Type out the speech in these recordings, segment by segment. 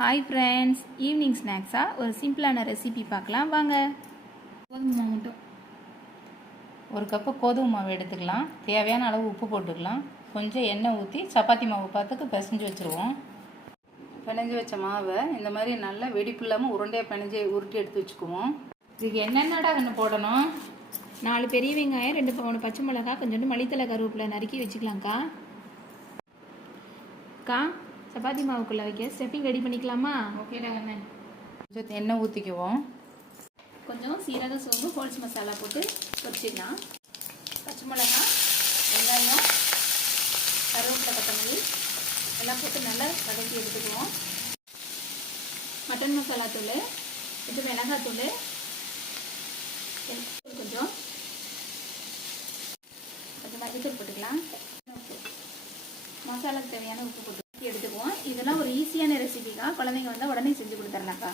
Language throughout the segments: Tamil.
ஹாய் ஃப்ரெண்ட்ஸ், ஈவினிங் ஸ்நாக்ஸாக ஒரு சிம்பிளான ரெசிபி பார்க்கலாம் வாங்க. கோதுமை மாவு மட்டும் ஒரு கப்பு கோதுமை மாவு எடுத்துக்கலாம். தேவையான அளவு உப்பு போட்டுக்கலாம். கொஞ்சம் எண்ணெய் ஊற்றி சப்பாத்தி மாவு பார்த்துக்கு பிசைஞ்சு வச்சுருவோம். பிணைஞ்சு வச்ச மாவை இந்த மாதிரி நல்லா வெடிப்பு இல்லாமல் உருண்டையாக பிணைஞ்சு உருட்டி எடுத்து வச்சுக்குவோம். இதுக்கு என்னென்னடா ஒன்று போடணும்? 4 பெரிய வெங்காயம், 2 பச்சை மிளகா, கொஞ்சோண்டு மல்லித்தலை கருவேப்பிலை நறுக்கி வச்சுக்கலாம்க்கா. சப்பாத்தி மாவுக்குள்ளே வைக்க ஸ்டெப்பிங் ரெடி பண்ணிக்கலாமா? ஓகேடா கண்ணே. கொஞ்சம் எண்ணெய் ஊற்றிக்குவோம். கொஞ்சம் சீரக சோம்பு ஹோல்ஸ் மசாலா போட்டு பொரிச்சிடலாம். பச்சை மிளகா, வெங்காயம், கருவேப்பிலை, கொத்தமல்லி எல்லாம் போட்டு நல்லா வதக்கி எடுத்துக்குவோம். மட்டன் மசாலா தூள், இது மிளகாத்தூள், கொஞ்சம் மல்லித்தூள் போட்டுக்கலாம். மசாலாக்கு தேவையான உப்பு போட்டு எடுத்துக்குவோம். இதெல்லாம் ஒரு ஈஸியான ரெசிபிக்கா, குழந்தைங்க வந்தால் உடனே செஞ்சு கொடுத்துடலாம்க்கா.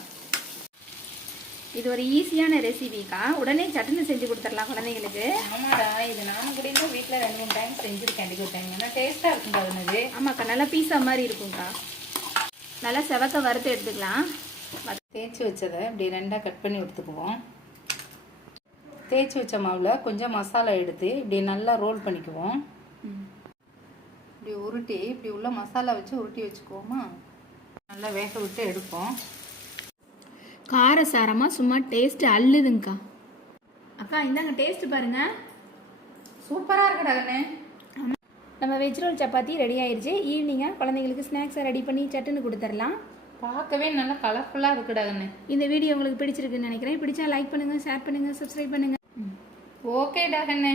இது ஒரு ஈஸியான ரெசிபிக்கா, உடனே சட்டுன்னு செஞ்சு கொடுத்துடலாம் குழந்தைங்களுக்கு. ஆமாடா, இது நானும் கூட வீட்டில் 2-3 டைம் செஞ்சுருக்கேன். அடிக்க டைம் ஏன்னா டேஸ்ட்டாக இருக்குங்க அதுனது. ஆமாக்கா, நல்லா பீஸா மாதிரி இருக்கும்க்கா. நல்லா செவக்க வறுத்து எடுத்துக்கலாம். தேய்ச்சி வச்சதை இப்படி 2ஆக கட் பண்ணி எடுத்துக்குவோம். தேய்ச்சி வச்ச மாவில் கொஞ்சம் மசாலா எடுத்து இப்படி நல்லா ரோல் பண்ணிக்குவோம். இப்படி உருட்டி இப்படி உள்ள மசாலா வச்சு உருட்டி வச்சுக்குவோமா. நல்லா வேக விட்டு எடுப்போம். காரசாரமாக சும்மா டேஸ்ட்டு அள்ளுதுங்கக்கா. அக்கா இந்தாங்க டேஸ்ட்டு பாருங்கள், சூப்பராக இருக்குடாங்கண்ணே. நம்ம வெஜ் ரோல் சப்பாத்தி ரெடி ஆயிடுச்சு. ஈவினிங்காக குழந்தைங்களுக்கு ஸ்நாக்ஸை ரெடி பண்ணி சட்டுன்னு கொடுத்துடலாம். பார்க்கவே நல்லா கலர்ஃபுல்லாக இருக்குடாங்கண்ணே. இந்த வீடியோ உங்களுக்கு பிடிச்சிருக்குன்னு நினைக்கிறேன். பிடிச்சா லைக் பண்ணுங்கள், ஷேர் பண்ணுங்கள், சப்ஸ்கிரைப் பண்ணுங்கள். ஓகேடாங்கண்ணே.